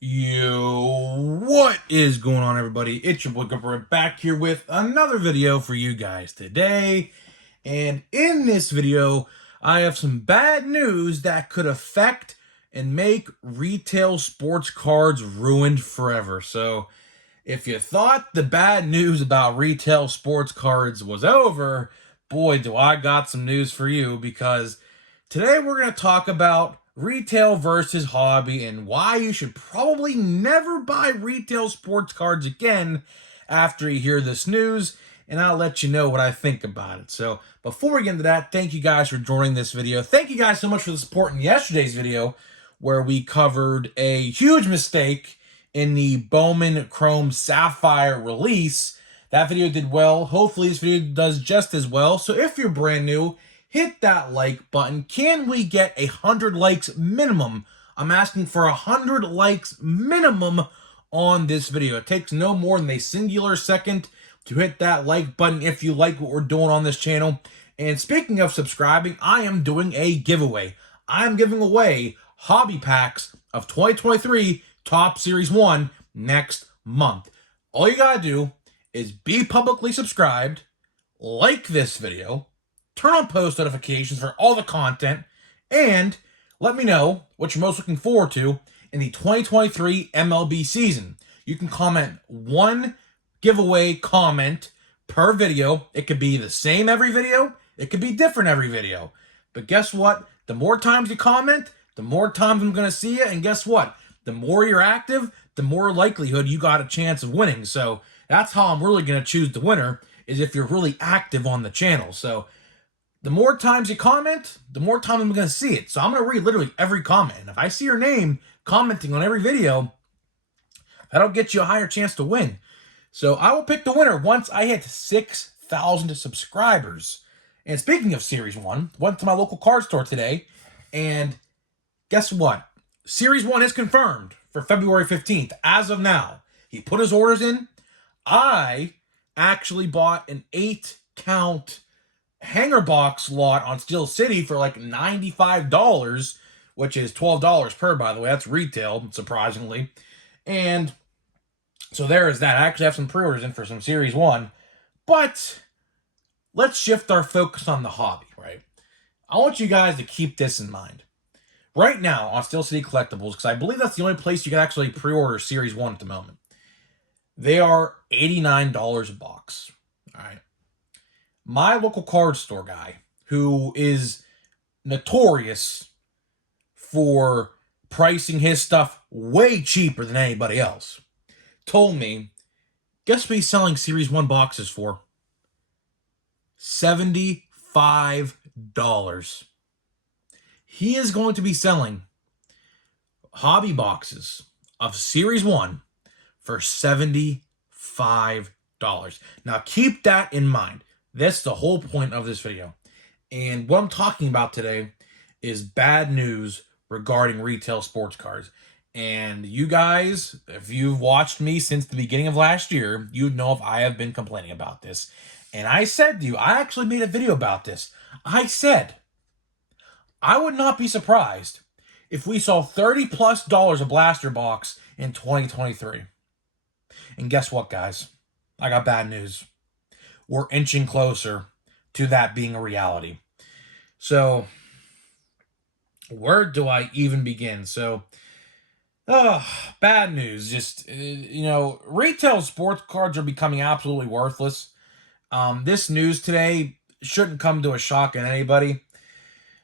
What is going on, everybody? It's your boy Gumper back here with another video for you guys today. And in this video, I have some bad news that could affect and make retail sports cards ruined forever. So, if you thought the bad news about retail sports cards was over, boy, do I got some news for you, because today we're going to talk about retail versus hobby and why you should probably never buy retail sports cards again after you hear this news, and I'll let you know what I think about it. So before we get into that, thank you guys for joining this video. Thank you guys so much for the support in yesterday's video where we covered a huge mistake in the Bowman Chrome Sapphire release. That video did well. Hopefully this video does just as well. So if you're brand new, hit that like button. Can we get 100 likes minimum? I'm asking for 100 likes minimum on this video. It takes no more than a singular second to hit that like button if you like what we're doing on this channel. And speaking of subscribing, I am doing a giveaway. I'm giving away hobby packs of 2023 Topps Series 1 next month. All you gotta do is be publicly subscribed, like this video, turn on post notifications for all the content, and let me know what you're most looking forward to in the 2023 MLB season. You can comment one giveaway comment per video. It could be the same every video. It could be different every video. But guess what? The more times you comment, the more times I'm going to see you. And guess what? The more you're active, the more likelihood you got a chance of winning. So that's how I'm really going to choose the winner, is if you're really active on the channel. So the more times you comment, the more times I'm going to see it. So I'm going to read literally every comment. And if I see your name commenting on every video, that'll get you a higher chance to win. So I will pick the winner once I hit 6,000 subscribers. And speaking of Series 1, went to my local card store today, and guess what? Series 1 is confirmed for February 15th. As of now, he put his orders in. I actually bought an 8-count hanger box lot on Steel City for like $95, which is $12 per, by the way. That's retail, surprisingly. And so there is that. I actually have some pre-orders in for some Series 1. But let's shift our focus on the hobby, right? I want you guys to keep this in mind. Right now on Steel City Collectibles, because I believe that's the only place you can actually pre-order Series 1 at the moment, they are $89 a box. All right. My local card store guy, who is notorious for pricing his stuff way cheaper than anybody else, told me, guess what he's selling Series 1 boxes for? $75. He is going to be selling hobby boxes of Series 1 for $75. Now keep that in mind. That's the whole point of this video. And what I'm talking about today is bad news regarding retail sports cards. And you guys, if you've watched me since the beginning of last year, you'd know if I have been complaining about this. And I said to you, I actually made a video about this. I said, I would not be surprised if we saw $30+ a blaster box in 2023. And guess what, guys? I got bad news. We're inching closer to that being a reality. So, where do I even begin? So, bad news. Just, retail sports cards are becoming absolutely worthless. This news today shouldn't come to a shock in anybody.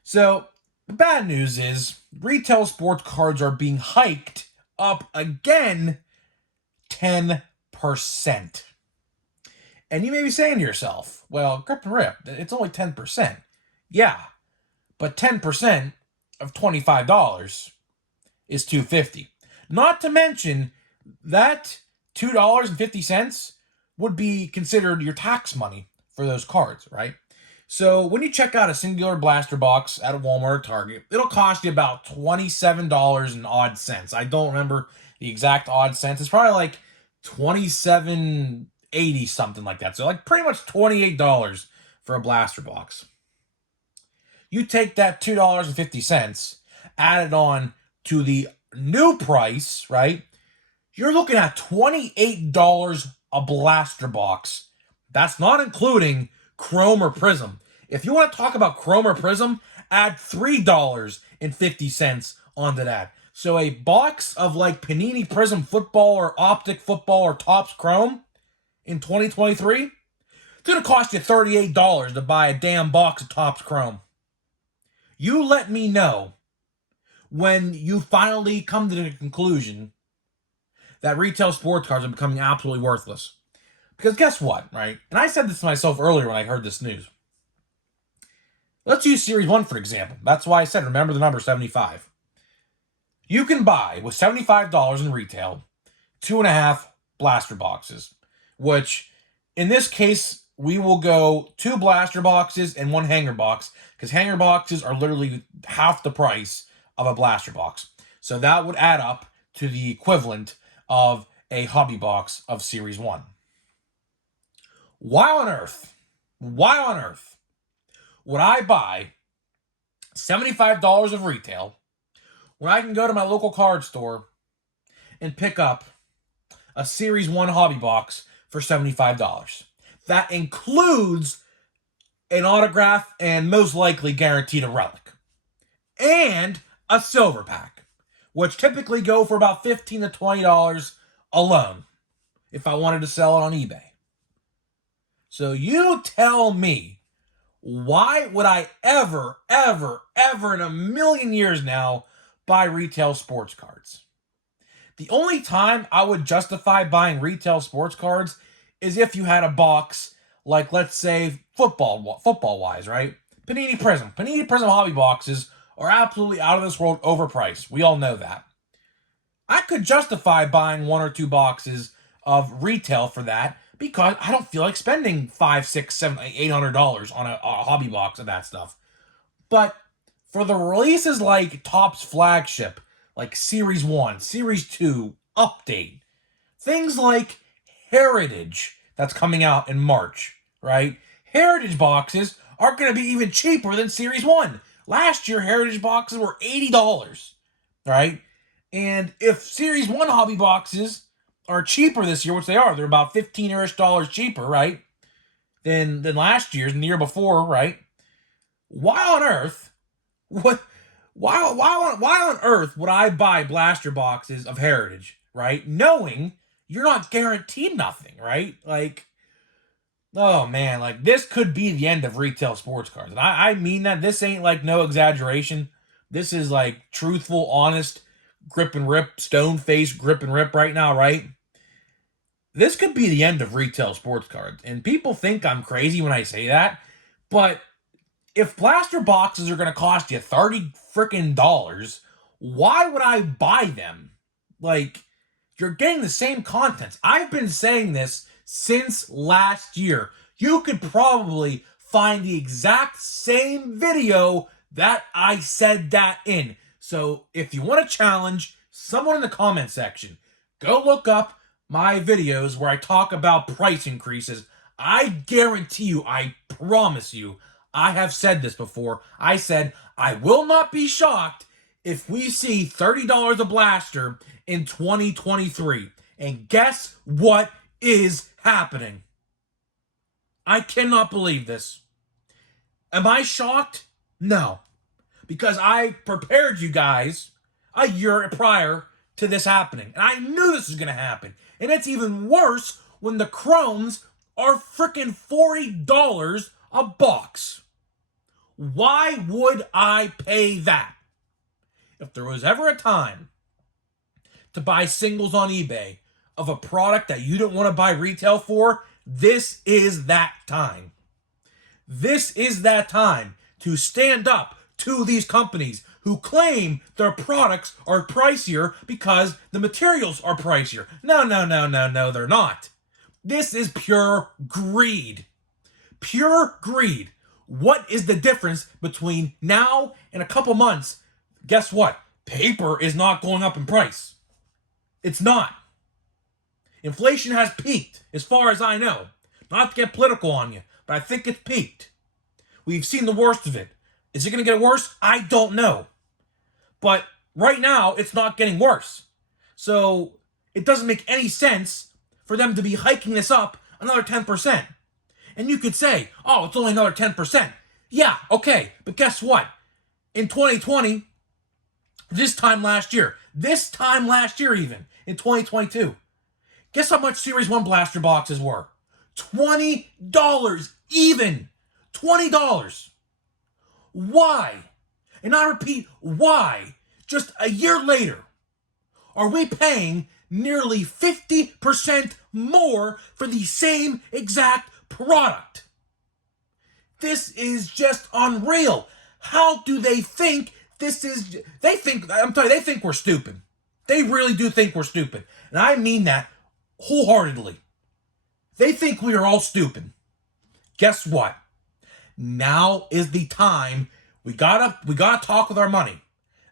So, the bad news is retail sports cards are being hiked up again 10%. And you may be saying to yourself, well, grip and rip, it's only 10%. Yeah, but 10% of $25 is $2.50. Not to mention that $2.50 would be considered your tax money for those cards, right? So when you check out a singular blaster box at a Walmart or Target, it'll cost you about $27 and odd cents. I don't remember the exact odd cents. It's probably like $27.80, something like that. So like pretty much $28 for a blaster box. You take that $2.50, add it on to the new price, right, you're looking at $28 a blaster box. That's not including Chrome or Prism. If you want to talk about Chrome or Prism, add $3.50 onto that. So a box of like Panini Prism football or Optic football or Topps Chrome in 2023, it's going to cost you $38 to buy a damn box of Topps Chrome. You let me know when you finally come to the conclusion that retail sports cards are becoming absolutely worthless. Because guess what, right? And I said this to myself earlier when I heard this news. Let's use Series 1 for example. That's why I said remember the number 75. You can buy, with $75 in retail, 2.5 blaster boxes, which in this case, we will go 2 blaster boxes and 1 hanger box, because hanger boxes are literally half the price of a blaster box. So that would add up to the equivalent of a hobby box of Series 1. Why on earth would I buy $75 of retail when I can go to my local card store and pick up a Series 1 hobby box for $75? That includes an autograph and most likely guaranteed a relic. And a silver pack, which typically go for about $15 to $20 alone if I wanted to sell it on eBay. So you tell me, why would I ever in a million years now buy retail sports cards? The only time I would justify buying retail sports cards is if you had a box, like let's say football-wise, right? Panini Prism hobby boxes are absolutely out of this world overpriced. We all know that. I could justify buying 1 or 2 boxes of retail for that because I don't feel like spending $500, $600, $700, $800 on a hobby box of that stuff. But for the releases like Topps Flagship, like Series 1, Series 2, Update, things like Heritage that's coming out in March, right? Heritage boxes are going to be even cheaper than Series 1. Last year, Heritage boxes were $80, right? And if Series 1 hobby boxes are cheaper this year, which they are, they're about $15-ish cheaper, right? Than last year's and the year before, right? Why on earth why on earth would I buy blaster boxes of Heritage, right? Knowing you're not guaranteed nothing, right? Like, oh man, like this could be the end of retail sports cards. And I mean that. This ain't like no exaggeration. This is like truthful, honest, grip and rip, stone face grip and rip right now, right? This could be the end of retail sports cards. And people think I'm crazy when I say that, but if blaster boxes are going to cost you $30 freaking dollars, why would I buy them? Like, you're getting the same contents. I've been saying this since last year. You could probably find the exact same video that I said that in. So if you want to challenge someone in the comment section, go look up my videos where I talk about price increases. I guarantee you, I promise you, I have said this before. I said, I will not be shocked if we see $30 a blaster in 2023. And guess what is happening? I cannot believe this. Am I shocked? No. Because I prepared you guys a year prior to this happening. And I knew this was going to happen. And it's even worse when the Chromes are freaking $40 a box. Why would I pay that? If there was ever a time to buy singles on eBay of a product that you don't want to buy retail for, this is that time. This is that time to stand up to these companies who claim their products are pricier because the materials are pricier. No, they're not. This is pure greed. Pure greed. What is the difference between now and a couple months? Guess what? Paper is not going up in price. It's not. Inflation has peaked, as far as I know. Not to get political on you, but I think it's peaked. We've seen the worst of it. Is it going to get worse? I don't know. But Right now, it's not getting worse. So it doesn't make any sense for them to be hiking this up another 10%. And you could say, oh, it's only another 10%. Yeah, okay, but guess what? In 2020, this time last year even, in 2022, guess how much Series 1 blaster boxes were? $20 even. $20. Why? And I repeat, why? Just a year later, are we paying nearly 50% more for the same exact product? This is just unreal. How do they think this is? They think we're stupid. They really do think we're stupid. And I mean that wholeheartedly. They think we are all stupid. Guess what? Now is the time. We gotta talk with our money.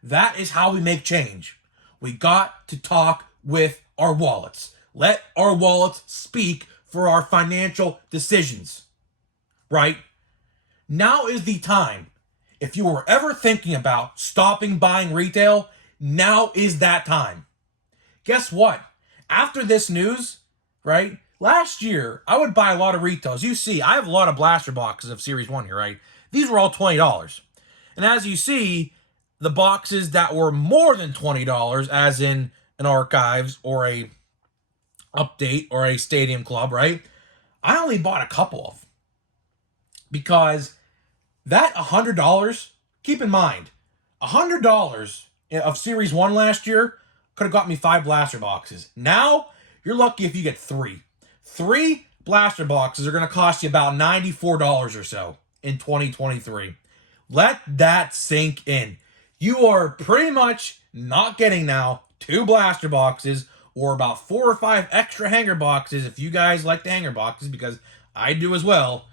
That is how we make change. We got to talk with our wallets. Let our wallets speak for our financial decisions. Right? Now is the time. If you were ever thinking about stopping buying retail, now is that time. Guess what? After this news, right? Last year, I would buy a lot of retails. You see, I have a lot of blaster boxes of Series 1 here, right? These were all $20. And as you see, the boxes that were more than $20, as in an Archives or a Update or a Stadium Club, right? I only bought a couple of. Because that $100, keep in mind, $100 of Series 1 last year could have got me 5 blaster boxes. Now, you're lucky if you get 3. 3 blaster boxes are going to cost you about $94 or so in 2023. Let that sink in. You are pretty much not getting now 2 blaster boxes or about 4 or 5 extra hanger boxes if you guys like the hanger boxes, because I do as well.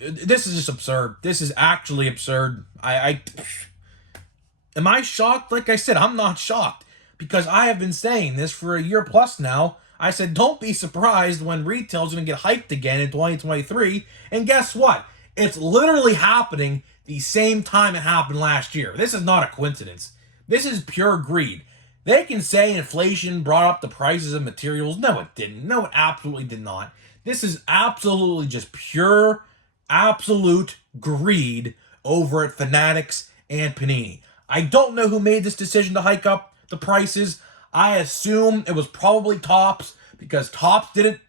This is just absurd. This is actually absurd. Am I shocked? Like I said, I'm not shocked, because I have been saying this for a year plus now. I said, don't be surprised when retail's going to get hiked again in 2023. And guess what? It's literally happening the same time it happened last year. This is not a coincidence. This is pure greed. They can say inflation brought up the prices of materials. No, it didn't. No, it absolutely did not. This is absolutely just pure, absolute greed over at Fanatics and Panini. I don't know who made this decision to hike up the prices. I assume it was probably Topps, because Topps did it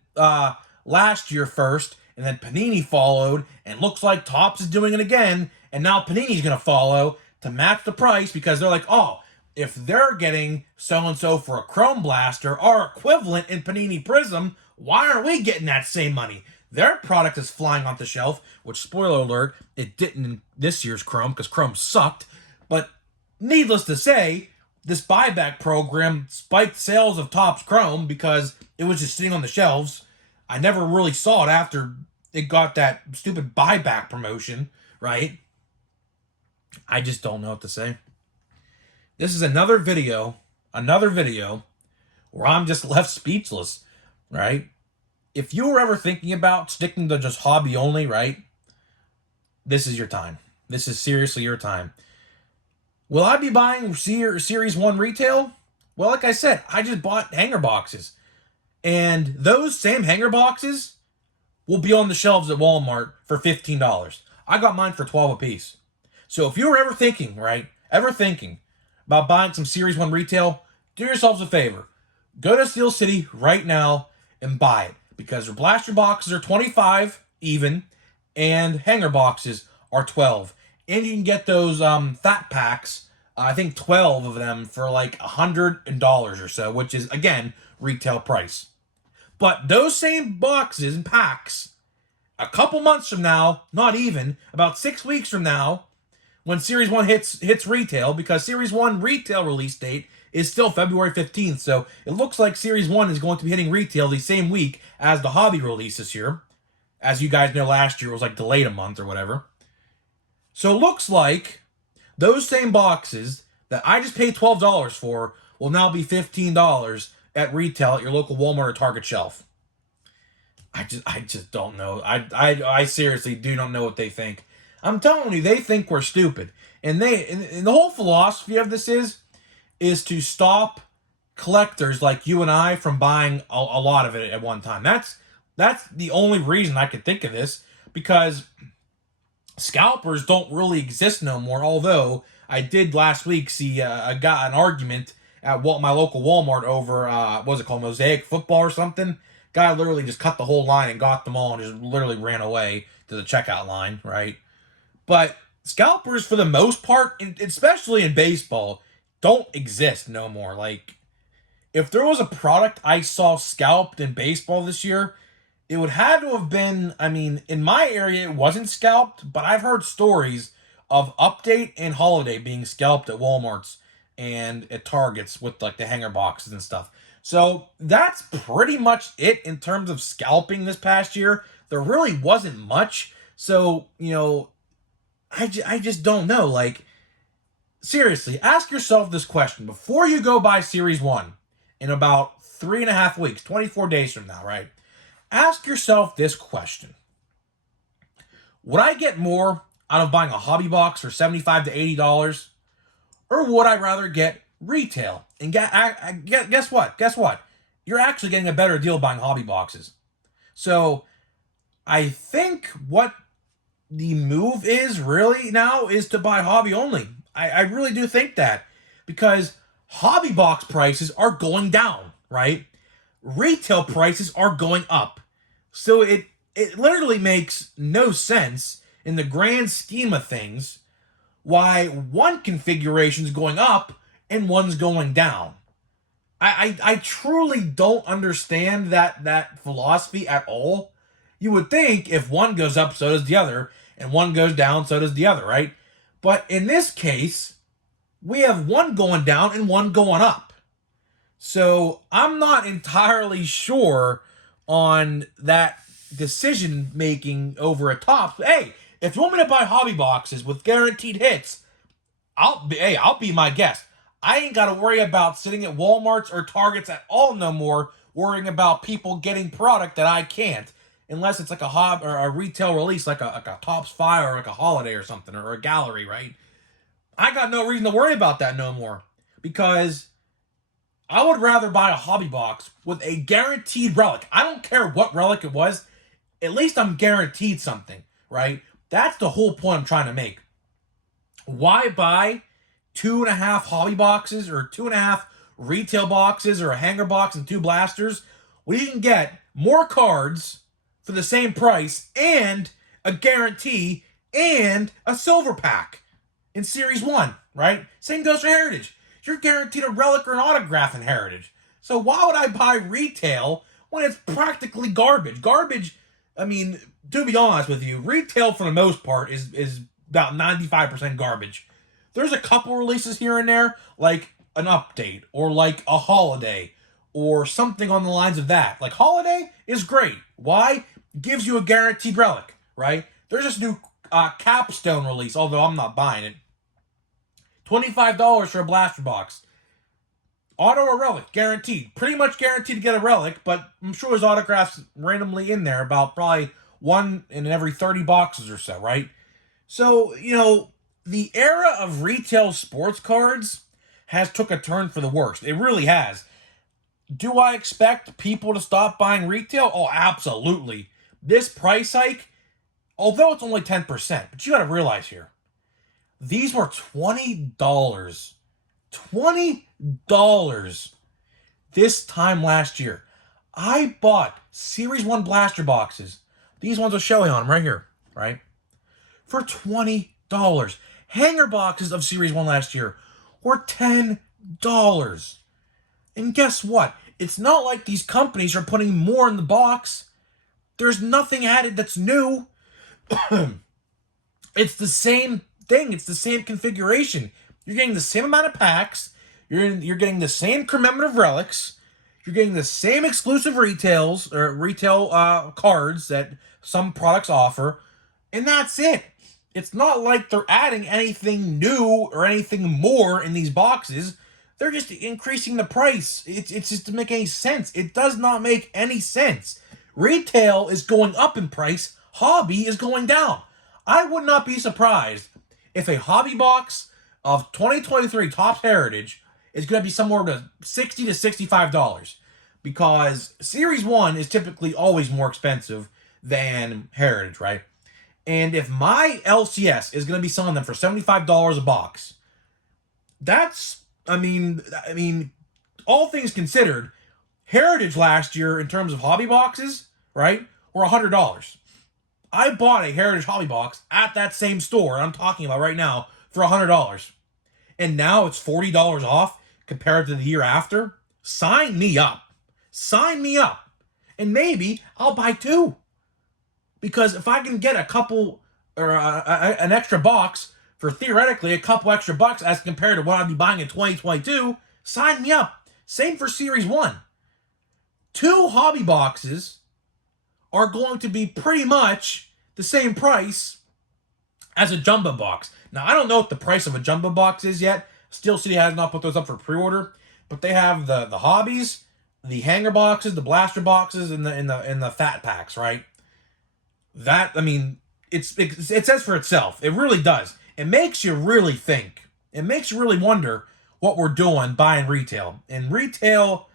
last year first, and then Panini followed, and looks like Topps is doing it again, and now Panini's going to follow to match the price, because they're like, oh, if they're getting so-and-so for a Chrome Blaster, our equivalent in Panini Prism, why aren't we getting that same money? Their product is flying off the shelf, which, spoiler alert, it didn't in this year's Chrome, because Chrome sucked. But needless to say, this buyback program spiked sales of Topps Chrome because it was just sitting on the shelves. I never really saw it after it got that stupid buyback promotion, right? I just don't know what to say. This is another video where I'm just left speechless, right? If you were ever thinking about sticking to just hobby only, right? This is your time. This is seriously your time. Will I be buying Series 1 retail? Well, like I said, I just bought hanger boxes. And those same hanger boxes will be on the shelves at Walmart for $15. I got mine for $12 a piece. So if you were ever thinking, right, about buying some Series 1 retail, do yourselves a favor. Go to Steel City right now and buy it. Because their blaster boxes are $25 even, and hanger boxes are $12. And you can get those fat packs, I think 12 of them, for like $100 or so, which is, again, retail price. But those same boxes and packs, a couple months from now, not even, about 6 weeks from now, when Series 1 hits retail, because Series 1 retail release date is still February 15th, so it looks like Series 1 is going to be hitting retail the same week as the hobby release this year. As you guys know, last year it was like delayed a month or whatever. So it looks like those same boxes that I just paid $12 for will now be $15 at retail at your local Walmart or Target shelf. I just don't know. I seriously do not know what they think. I'm telling you, they think we're stupid. And and the whole philosophy of this is to stop collectors like you and I from buying a lot of it at one time. That's the only reason I could think of this, because scalpers don't really exist no more. Although I did last week see an argument at my local Walmart over what was it called, Mosaic Football or something. Guy literally just cut the whole line and got them all and just literally ran away to the checkout line, right? But scalpers, for the most part, especially in baseball, don't exist no more. Like, if there was a product I saw scalped in baseball this year, it would have to have been, I mean, in my area, it wasn't scalped, but I've heard stories of Update and Holiday being scalped at Walmarts and at Targets with like the hanger boxes and stuff. So that's pretty much it in terms of scalping this past year. There really wasn't much. So, I just don't know. Like, seriously, ask yourself this question before you go buy Series 1 in about 3.5 weeks, 24 days from now, right? Ask yourself this question. Would I get more out of buying a hobby box for $75 to $80? Or would I rather get retail? And guess what? Guess what? You're actually getting a better deal buying hobby boxes. So I think what the move is really now is to buy hobby only. I really do think that, because hobby box prices are going down, right? Retail prices are going up. So it literally makes no sense in the grand scheme of things why one configuration is going up and one's going down. I truly don't understand that philosophy at all. You would think if one goes up, so does the other, and one goes down, so does the other, right? But in this case, we have one going down and one going up. So I'm not entirely sure on that decision making over a top. Hey, if you want me to buy hobby boxes with guaranteed hits, I'll be my guest. I ain't got to worry about sitting at Walmarts or Targets at all no more, worrying about people getting product that I can't, unless it's like a hobby or a retail release, like a Topps Fire or like a Holiday or something, or a Gallery, right? I got no reason to worry about that no more, because I would rather buy a hobby box with a guaranteed relic. I don't care what relic it was. At least I'm guaranteed something, right? That's the whole point I'm trying to make. Why buy 2.5 hobby boxes or 2.5 retail boxes or a hanger box and 2 blasters when you can get more cards for the same price and a guarantee and a silver pack in Series 1, right? Same goes for Heritage. You're guaranteed a relic or an autograph in Heritage. So why would I buy retail when it's practically garbage? Garbage, I mean, to be honest with you, retail for the most part is about 95% garbage. There's a couple releases here and there, like an update or like a holiday or something on the lines of that. Like holiday is great. Why? Gives you a guaranteed relic, right? There's this new capstone release, although I'm not buying it. $25 for a blaster box. Auto or relic, guaranteed. Pretty much guaranteed to get a relic, but I'm sure there's autographs randomly in there, about probably one in every 30 boxes or so, right? So, the era of retail sports cards has took a turn for the worst. It really has. Do I expect people to stop buying retail? Oh, absolutely. This price hike, although it's only 10%, but you got to realize here, these were $20. $20 this time last year. I bought Series 1 blaster boxes. These ones are showing on them right here, right? For $20. Hanger boxes of Series 1 last year were $10. And guess what? It's not like these companies are putting more in the box. There's nothing added that's new. It's the same thing. It's the same configuration. You're getting the same amount of packs. You're getting the same commemorative relics. You're getting the same exclusive retail cards that some products offer. And that's it. It's not like they're adding anything new or anything more in these boxes. They're just increasing the price. It's just to make any sense. It does not make any sense. Retail is going up in price. Hobby is going down. I would not be surprised if a hobby box of 2023 Topps Heritage is going to be somewhere to $60 to $65, because Series 1 is typically always more expensive than Heritage, right? And if my LCS is going to be selling them for $75 a box, that's, I mean, all things considered, Heritage last year in terms of hobby boxes, right, were $100. I bought a Heritage hobby box at that same store I'm talking about right now for $100. And now it's $40 off compared to the year after. Sign me up. Sign me up. And maybe I'll buy two. Because if I can get a couple or an extra box for theoretically a couple extra bucks as compared to what I'd be buying in 2022, sign me up. Same for Series 1. Two hobby boxes are going to be pretty much the same price as a jumbo box. Now, I don't know what the price of a jumbo box is yet. Steel City has not put those up for pre-order, but they have the hobbies, the hanger boxes, the blaster boxes, and the fat packs, right? That, I mean, it says for itself. It really does. It makes you really think. It makes you really wonder what we're doing buying retail. And retail,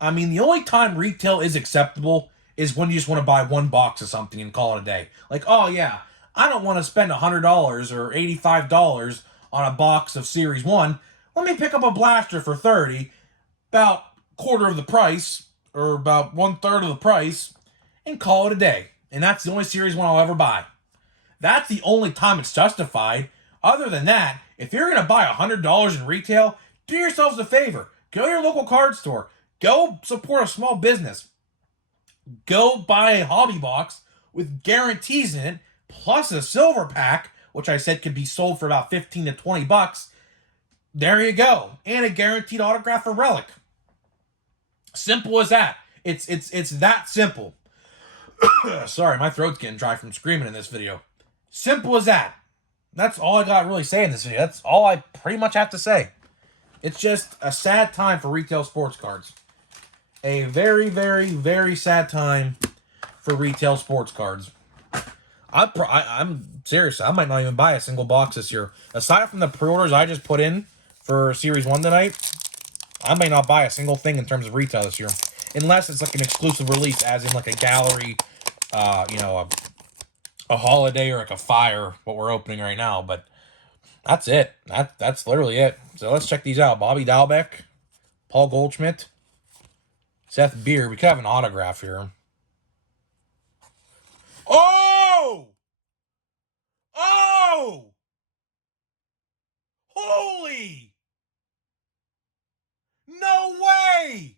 I mean, the only time retail is acceptable is when you just want to buy one box of something and call it a day. Like, oh yeah, I don't want to spend $100 or $85 on a box of Series 1. Let me pick up a blaster for $30, about quarter of the price, or about 1/3 of the price, and call it a day. And that's the only Series 1 I'll ever buy. That's the only time it's justified. Other than that, if you're going to buy $100 in retail, do yourselves a favor. Go to your local card store. Go support a small business. Go buy a hobby box with guarantees in it, plus a silver pack, which I said could be sold for about 15 to 20 bucks. There you go. And a guaranteed autograph for Relic. Simple as that. It's that simple. Sorry, my throat's getting dry from screaming in this video. Simple as that. That's all I got to really say in this video. That's all I pretty much have to say. It's just a sad time for retail sports cards. A very, very, very sad time for retail sports cards. I'm serious. I might not even buy a single box this year. Aside from the pre-orders I just put in for Series 1 tonight, I may not buy a single thing in terms of retail this year. Unless it's like an exclusive release, as in like a gallery, a holiday or like a fire, what we're opening right now. But that's it. That's literally it. So let's check these out. Bobby Dalbec, Paul Goldschmidt, Seth Beer. We could have an autograph here. Oh! Oh! Holy! No way!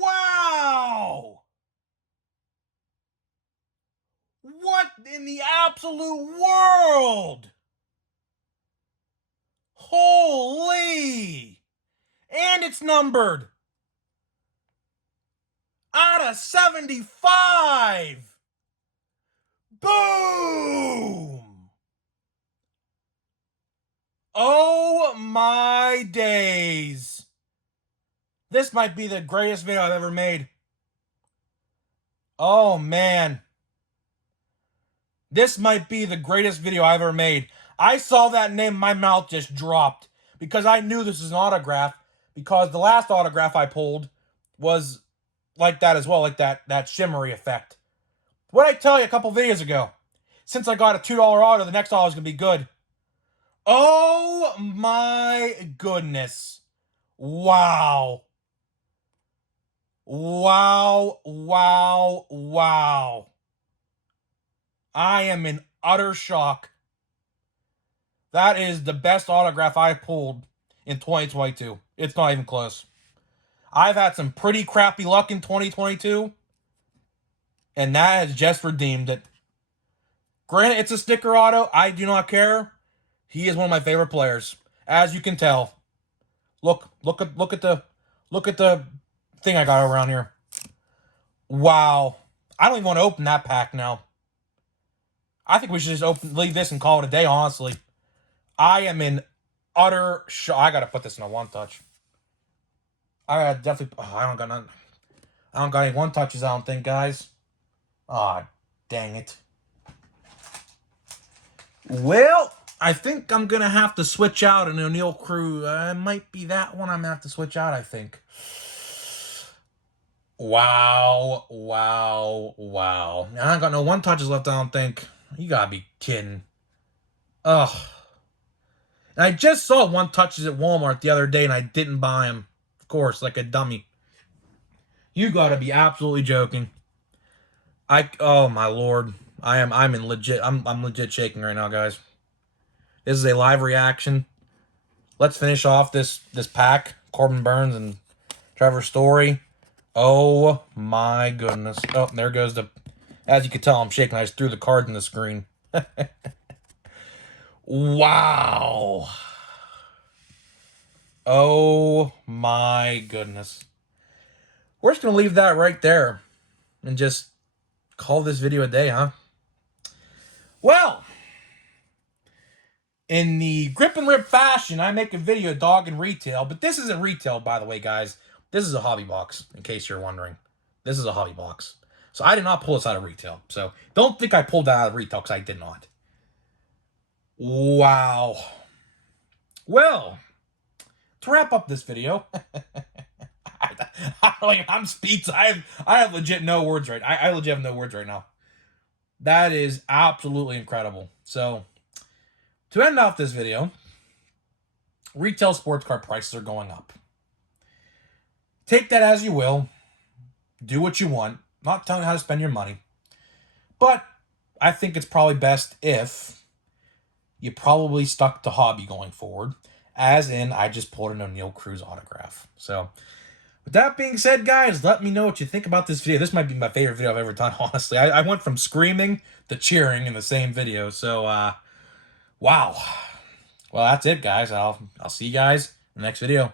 Wow! What in the absolute world? Holy! And it's numbered. Out of 75. Boom! Oh my days. This might be the greatest video I've ever made. Oh man. This might be the greatest video I've ever made. I saw that name, my mouth just dropped. Because I knew this is an autograph. Because the last autograph I pulled was like that as well. Like that shimmery effect. What'd I tell you a couple videos ago? Since I got a $2 auto, the next auto is going to be good. Oh my goodness. Wow. Wow, wow, wow. I am in utter shock. That is the best autograph I've pulled in 2022. It's not even close. I've had some pretty crappy luck in 2022, and that has just redeemed it. Granted, it's a sticker auto. I do not care. He is one of my favorite players, as you can tell. Look at the thing I got around here. Wow. I don't even want to open that pack now. I think we should just leave this and call it a day, honestly. I am in utter shock. I gotta put this in a one touch. I gotta definitely. Oh, I don't got none. I don't got any one touches, I don't think, guys. Ah, dang it. Well, I think I'm going to have to switch out an O'Neal Cruz. Might be that one I'm going to have to switch out, I think. Wow, wow, wow. I ain't got no one touches left, I don't think. You gotta be kidding. Ugh. And I just saw one touches at Walmart the other day and I didn't buy them. Of course, like a dummy. You gotta be absolutely joking. Oh my lord. I'm legit shaking right now, guys. This is a live reaction. Let's finish off this pack. Corbin Burnes and Trevor Story. Oh my goodness. Oh, there goes the... As you can tell, I'm shaking. I just threw the card in the screen. Wow. Oh my goodness. We're just going to leave that right there and just call this video a day, huh? Well, in the grip and rip fashion, I make a video dog in retail, but this isn't retail, by the way, guys. This is a hobby box, in case you're wondering. This is a hobby box. So I did not pull this out of retail. So don't think I pulled that out of retail, because I did not. Wow. Well, to wrap up this video, I'm speechless. I have legit no words right. I legit have no words right now. That is absolutely incredible. So, to end off this video, retail sports car prices are going up. Take that as you will. Do what you want. Not telling you how to spend your money. But I think it's probably best if you probably stuck to hobby going forward. As in, I just pulled an O'Neal Cruz autograph. So, with that being said, guys, let me know what you think about this video. This might be my favorite video I've ever done, honestly. I went from screaming to cheering in the same video. So, wow. Well, that's it, guys. I'll see you guys in the next video.